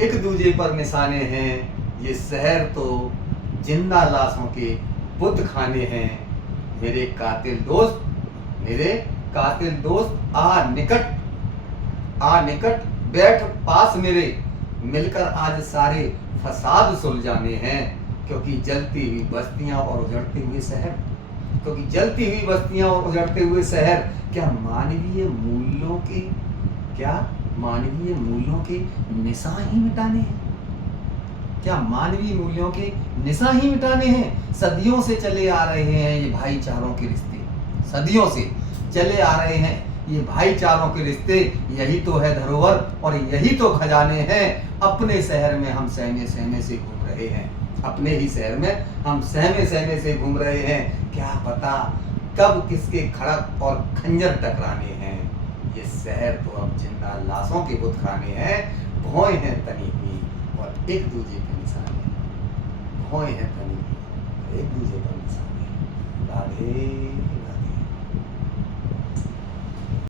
एक दूजे पर निशाने हैं। ये शहर तो जिंदा लाशों के बुत खाने हैं। मेरे कातिल दोस्त, मेरे कातिल दोस्त, आ निकट बैठ पास मेरे, मिलकर आज सारे फसाद सुलझाने हैं। क्योंकि जलती हुई बस्तियां और उजड़ते हुए शहर, क्योंकि जलती हुई बस्तियां और उजड़ते हुए शहर क्या मानवीय मूल्यों के निशान ही मिटाने हैं? क्या मानवीय मूल्यों के निशान ही मिटाने हैं? सदियों से चले आ रहे हैं ये भाईचारों के रिश्ते, सदियों से चले आ रहे हैं ये भाईचारों के रिश्ते। यही तो है धरोहर और यही तो खजाने हैं। अपने शहर में हम सहमे सहमे से घूम रहे हैं, अपने ही शहर में हम सहमे सहमे से घूम रहे हैं। क्या पता कब किसके खड़क और खंजर टकराने हैं। ये शहर तो अब जिंदा लाशों के बुत खाने हैं। भौएं हैं तनी हुई और एक दूजे के निशाने, भौएं हैं तनी हुई और एक दूजे पर निशाने। राधे